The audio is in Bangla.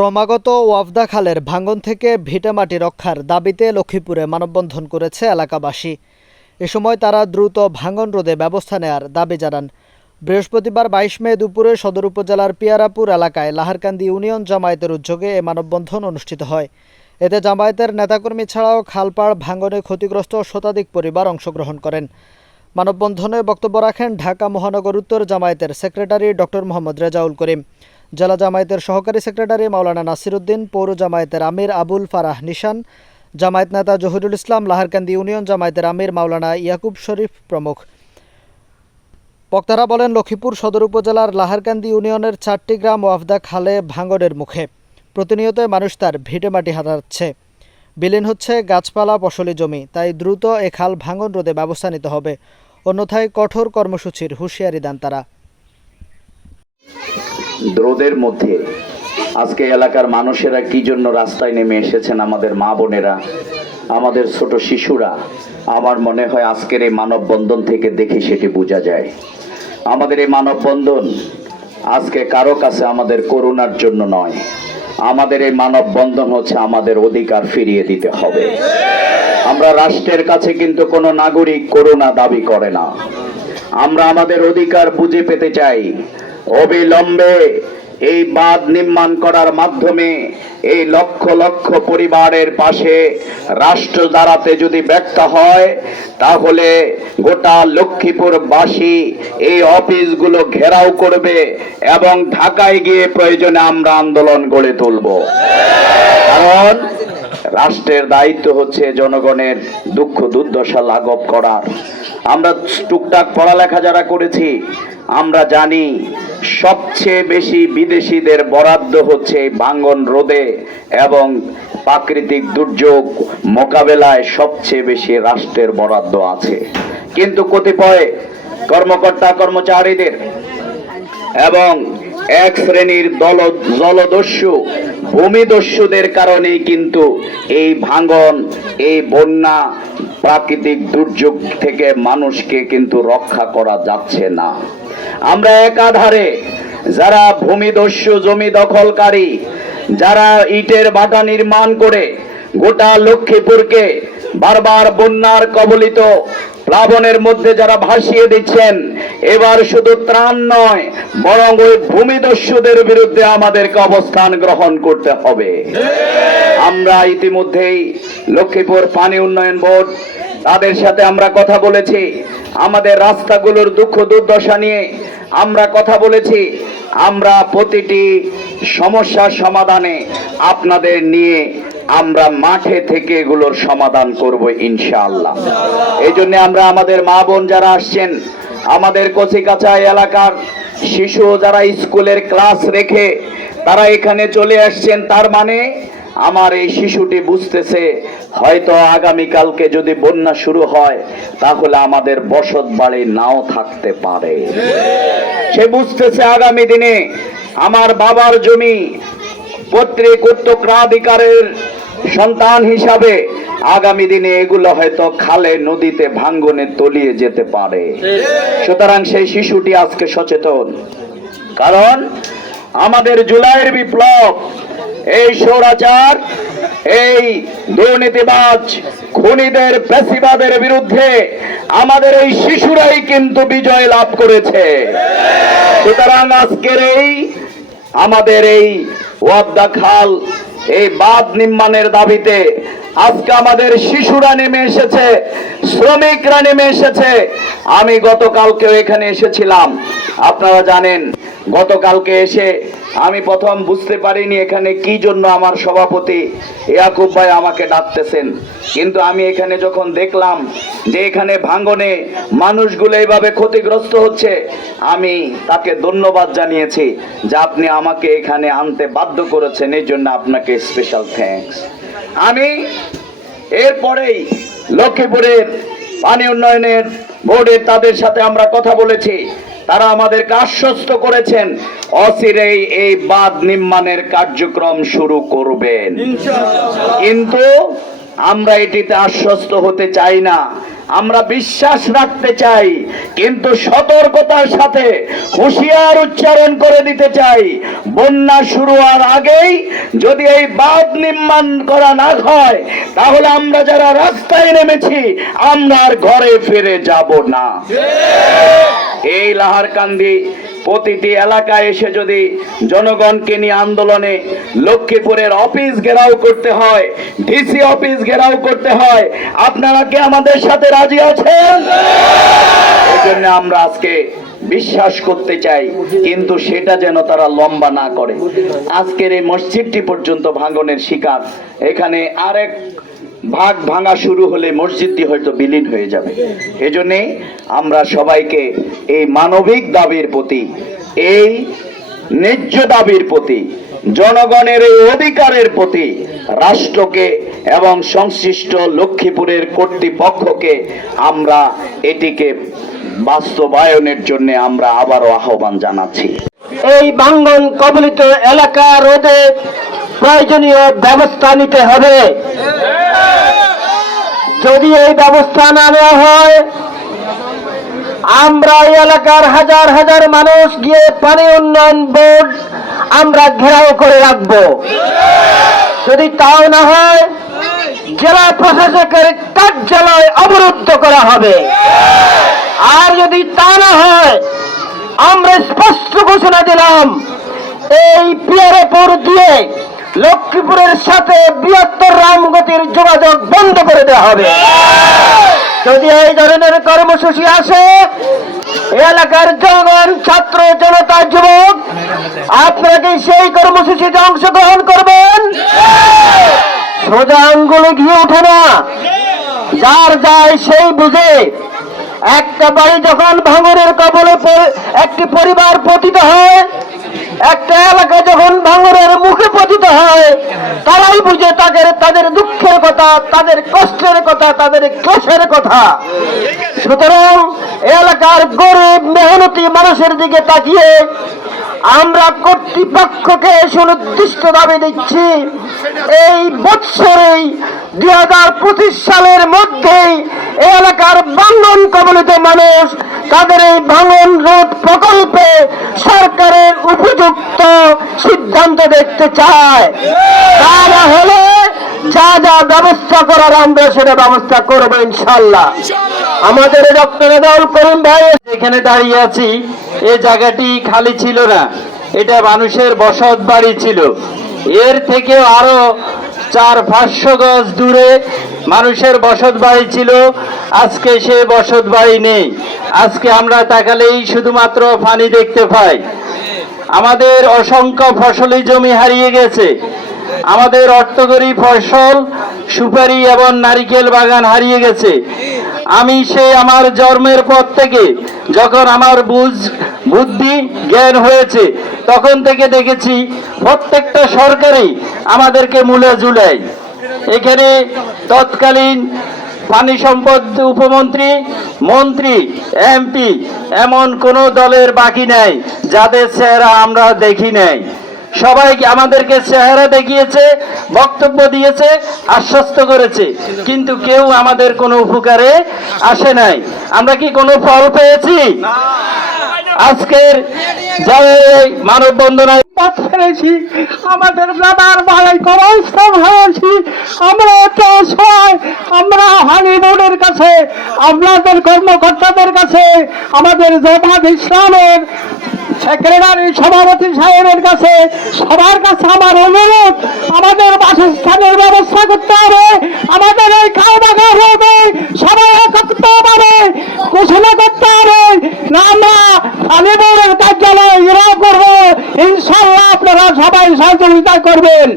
ক্রমাগত ওয়াফদা খালের ভাঙন থেকে ভিটেমাটি রক্ষার দাবিতে লক্ষ্মীপুরে মানববন্ধন করেছে এলাকাবাসী। এ সময় তারা দ্রুত ভাঙন রোধে ব্যবস্থা নেয়ার দাবি জানান। বৃহস্পতিবার বাইশ মে দুপুরে সদর উপজেলার পিয়ারাপুর এলাকায় লাহারকান্দি ইউনিয়ন জামায়াতের উদ্যোগে এ মানববন্ধন অনুষ্ঠিত হয়। এতে জামায়াতের নেতাকর্মী ছাড়াও খালপাড় ভাঙনে ক্ষতিগ্রস্ত শতাধিক পরিবার অংশগ্রহণ করেন। মানববন্ধনে বক্তব্য রাখেন ঢাকা মহানগর উত্তর জামায়াতের সেক্রেটারি ডক্টর মোহাম্মদ রেজাউল করিম। জেলা জামায়াতের সহকারী সেক্রেটারি মাওলানা নাসিরুদ্দিন, পৌর জামায়াতের আমির আবুল ফারাহ নিশান, জামায়াত নেতা জহিরুল ইসলাম, লাহারকান্দি ইউনিয়ন জামায়াতের আমির মাওলানা ইয়াকুব শরীফ প্রমুখ। বক্তারা বলেন, লক্ষ্মীপুর সদর উপজেলার লাহারকান্দি ইউনিয়নের চারটি গ্রাম ওয়াফদা খালে ভাঙনের মুখে। প্রতিনিয়ত মানুষ তার ভিটেমাটি হারাচ্ছে বিলীন হচ্ছে গাছপালা, ফসলি জমি, তাই দ্রুত এ খাল ভাঙন রোধে ব্যবস্থা নিতে হবে। অন্যথায় কঠোর কর্মসূচির হুঁশিয়ারি দেন তারা। রোদের মধ্যে। আজকে এলাকার মানুষেরা কি জন্য রাস্তায় নেমে এসেছেন আমাদের মা বোনেরা, আমাদের ছোট শিশুরা? আমার মনে হয় আজকের এই মানববন্ধন থেকে দেখে সেটি বোঝা যায়। আমাদের এই মানববন্ধন আজকে কারও কাছে আমাদের করুণার জন্য নয়। আমাদের এই মানববন্ধন হচ্ছে আমাদের অধিকার ফিরিয়ে দিতে হবে। আমরা রাষ্ট্রের কাছে কিন্তু কোনো নাগরিক করুণা দাবি করে না। আমরা আমাদের অধিকার বুঝে পেতে চাই। অবিলম্বে এই বাঁধ নির্মাণ করার মাধ্যমে এই লক্ষ লক্ষ পরিবারের পাশে রাষ্ট্র দাঁড়াতে যদি ব্যর্থ হয়, তাহলে গোটা লক্ষ্মীপুরবাসী এই অফিসগুলো ঘেরাও করবে এবং ঢাকায় গিয়ে প্রয়োজনে আমরা আন্দোলন গড়ে তুলব। কারণ রাষ্ট্রের দায়িত্ব হচ্ছে জনগণের দুঃখ দুর্দশা লাঘব করার। আমরা টুকটাক পড়ালেখা যারা করেছি আমরা জানি সবচেয়ে বেশি বিদেশিদের বরাদ্দ হচ্ছে ভাঙ্গন রোধে এবং প্রাকৃতিক দুর্যোগ মোকাবেলায় সবচেয়ে বেশি রাষ্ট্রের বরাদ্দ আছে। কিন্তু কতিপয় কর্মকর্তা, কর্মচারীদের এবং এক শ্রেণির দল, জলদস্যু, ভূমিদস্যুদের কারণেই কিন্তু এই ভাঙন, এই বন্যা প্রাকৃতিক দুর্যোগ থেকে মানুষকে কিন্তু রক্ষা করা যাচ্ছে না। আমরা একাধারে যারা ভূমিদস্যু, জমি দখলকারী, যারা ইটের বাটা নির্মাণ করে, গোটা লক্ষ্মীপুরকে বারবার বন্যার কবলিত প্লাবনের মধ্যে যারা ভাসিয়ে দিচ্ছেন, এবার শুধু ত্রাণ নয়, বরং ওই ভূমিদস্যুদের বিরুদ্ধে আমাদেরকে অবস্থান গ্রহণ করতে হবে। আমরা ইতিমধ্যেই লক্ষ্মীপুর পানি উন্নয়ন বোর্ড, তাদের সাথে আমরা কথা বলেছি। আমাদের রাস্তাগুলোর দুঃখ দুর্দশা নিয়ে আমরা কথা বলেছি। আমরা প্রতিটি সমস্যার সমাধানে আপনাদের নিয়ে আমরা মাঠে থেকে এগুলোর সমাধান করব ইনশাআল্লাহ। এই জন্য আমরা আমাদের মা বোন যারা আসছেন, আমাদের কচিকাচাই এলাকার শিশু যারা স্কুলের ক্লাস রেখে তারা এখানে চলে আসছেন, তার মানে আমার এই শিশুটি বুঝতেছে, হয়তো আগামীকালকে যদি বন্যা শুরু হয়, তাহলে আমাদের বসত বাড়ি নাও থাকতে পারে। সে বুঝতেছে আগামী দিনে আমার বাবার জমি পৈতৃক উত্তরাধিকারের সন্তান হিসাবে আগামী দিনে এগুলো হয়তো খালে, নদীতে, ভাঙ্গনে তলিয়ে যেতে পারে। সুতরাং সেই শিশুটি আজকে সচেতন। কারণ আমাদের জুলাইয়ের বিপ্লব এই সৌরাচার এই দুর্নীতিবাজ খুনিদের পেশিবাদের বিরুদ্ধে আমাদের এই শিশুরাই কিন্তু বিজয় লাভ করেছে। সুতরাং আজকের এই, আমাদের এই ওয়াদ্দা খাল, এই বাঁধ নির্মাণের দাবিতে আজকে আমাদের শিশুরা নেমে এসেছে, শ্রমিকরা নেমে এসেছে। আমি গতকালকেও এখানে এসেছিলাম, আপনারা জানেন, গতকালকে এসে আমি প্রথম বুঝতে পারিনি এখানে কি জন্য আমার সভাপতি ইয়াকুব ভাই আমাকে ডাকতেছেন। কিন্তু আমি এখানে যখন দেখলাম যে এখানে ভাঙ্গনে মানুষগুলো এইভাবে ক্ষতিগ্রস্ত হচ্ছে, আমি তাকে ধন্যবাদ জানিয়েছি যে আপনি আমাকে এখানে আনতে বাধ্য করেছেন, এই জন্য আপনাকে স্পেশাল থ্যাঙ্কস আমি এরপরেই লক্ষ্মীপুরের পানি উন্নয়নের বোর্ডের তাদের সাথে আমরা কথা বলেছি। তারা আমাদেরকে আশ্বস্ত করেছেন অচিরেই এই বাঁধ নির্মাণের কার্যক্রম শুরু করবেন। কিন্তু আমরা এটিতে আশ্বস্ত হতে চাই না। আমরা বিশ্বাস রাখতে চাই কিন্তু সতর্কতার সাথে হুঁশিয়ার উচ্চারণ করে দিতে চাই। বন্যা শুরু হওয়ার আগেই যদি এই বাঁধ নির্মাণ করা না হয় তাহলে আমরা যারা রাস্তায় নেমেছি আমরা আর ঘরে ফিরে যাব না। এই লাহারকান্দি প্রতিটি এলাকায় এসে যদি জনগণকে নিয়ে আন্দোলনে লক্ষ্মীপুরের অফিস ঘেরাও করতে হয়, ডিসি অফিস ঘেরাও করতে হয়, আপনারা কি আমাদের সাথে রাজি আছেন? এই জন্য আমরা আজকে বিশ্বাস করতে চাই, কিন্তু সেটা যেন তারা লম্বা না করে। আজকের এই মসজিদটি পর্যন্ত ভাঙনের শিকার। এখানে আরেক ভাগ ভাঙা শুরু হলে মসজিদটি হয়তো বিলীন হয়ে যাবে। এজন্যে আমরা সবাইকে এই মানবিক দাবির প্রতি, এই ন্যায্য দাবির প্রতি, জনগণের এই অধিকারের প্রতি, রাষ্ট্রকে এবং সংশ্লিষ্ট লক্ষ্মীপুরের কর্তৃপক্ষকে আমরা এটিকে বাস্তবায়নের জন্য আমরা আবারও আহ্বান জানাচ্ছি। এই ভাঙ্গন কবলিত এলাকা রোধে প্রয়োজনীয় ব্যবস্থা নিতে হবে। যদি এই ব্যবস্থা না নেওয়া হয়, আমরা এই এলাকার হাজার হাজার মানুষ গিয়ে পানি উন্নয়ন বোর্ড আমরা ঘেরাও করে রাখব। যদি তাও না হয়, জেলা প্রশাসকের কার্যালয় অবরুদ্ধ করা হবে। আর যদি তা না হয়, আমরা স্পষ্ট ঘোষণা দিলাম, এই পিয়ারেপুর দিয়ে লক্ষ্মীপুরের সাথে বৃহত্তর রামগতির যোগাযোগ বন্ধ করে দেওয়া হবে। যদি এই ধরনের কর্মসূচি আসে এলাকার জনগণ, ছাত্র জনতা, যুবক, আপনারা কি সেই কর্মসূচিতে অংশগ্রহণ করবেন? সোজা আঙ্গুলে গিয়ে ওঠে না। যার যায় সেই বুঝে। একটা বাড়ি যখন ভাঙনের কবলে একটি পরিবার পতিত হয়, একটা এলাকা যখন ভাঙনের মুখে পতিত হয় তারাই বুঝে তাদের তাদের দুঃখের কথা, তাদের কষ্টের কথা, তাদের ক্লেশের কথা। সুতরাং এলাকার গরিব, মেহনতি মানুষের দিকে তাকিয়ে আমরা কর্তৃপক্ষকে সুনির্দিষ্ট দাবি দিচ্ছি, এই বৎসরেই দুই হাজার পঁচিশ সালের মধ্যেই এলাকার ভাঙন কবলিত মানুষ তাদের এই ভাঙন রোধ প্রকল্পে সরকারের উপযুক্ত সিদ্ধান্ত দেখতে চায়। তা না হলে যা যা ব্যবস্থা করার আমরা সেটা ব্যবস্থা করব ইনশাল্লাহ। আমাদের ডক্টর দল করিম ভাই এখানে দাঁড়িয়ে আছি। এই জায়গাটি খালি ছিল না এটা মানুষের বসত বাড়ি ছিল। এর থেকে আরও চার পাঁচশো গজ দূরে মানুষের বসত বাড়ি ছিল। আজকে সে বসত বাড়ি নেই। আজকে আমরা তাকালেই শুধুমাত্র পানি দেখতে পাই। আমাদের অসংখ্য ফসলি জমি হারিয়ে গেছে। আমাদের অর্থকরী ফসল, সুপারি এবং নারিকেল বাগান হারিয়ে গেছে। আমি সেই আমার জন্মের পর থেকে যখন আমার বুঝ, বুদ্ধি, জ্ঞান হয়েছে, তখন থেকে দেখেছি প্রত্যেকটা সরকারই আমাদেরকে মূলে জুলাই এখানে তৎকালীন পানি সম্পদ উপমন্ত্রী, মন্ত্রী, এমপি এমন কোনো দলের বাকি নাই, যাদের চেহারা আমরা দেখি নাই। সবাইকে আমাদেরকে চেহারা দেখিয়েছে, বক্তব্য দিয়েছে, আশ্বস্ত করেছে। কিন্তু কেউ আমাদের কোনো উপকারে আসে নাই। আমরা কি কোনো ফল পেয়েছি? আজকের যারা এই মানববন্ধনায় পথ আমাদের বাবার ভাই কবরস্থান হয়েছি। আমরা তো অসহায় আমরা হানি বোর্ডের কাছে, আপনাদের কর্মকর্তাদের কাছে, আমাদের জামাত ইসলামের সেক্রেটারি সভাপতি সাহেবের কাছে, সবার কাছে আমার অনুরোধ, আমাদের বাসস্থানের ব্যবস্থা করতে হবে, আমাদের এই খাওয়া দাওয়া হবে সবাই একত্রিত হবে ঘোষণা করতে হবে। না আমরা আমি বোর্ডের কার্যালয় ইরাও করব। ইনশাল্লাহ আপনারা সবাই সহযোগিতা করবেন।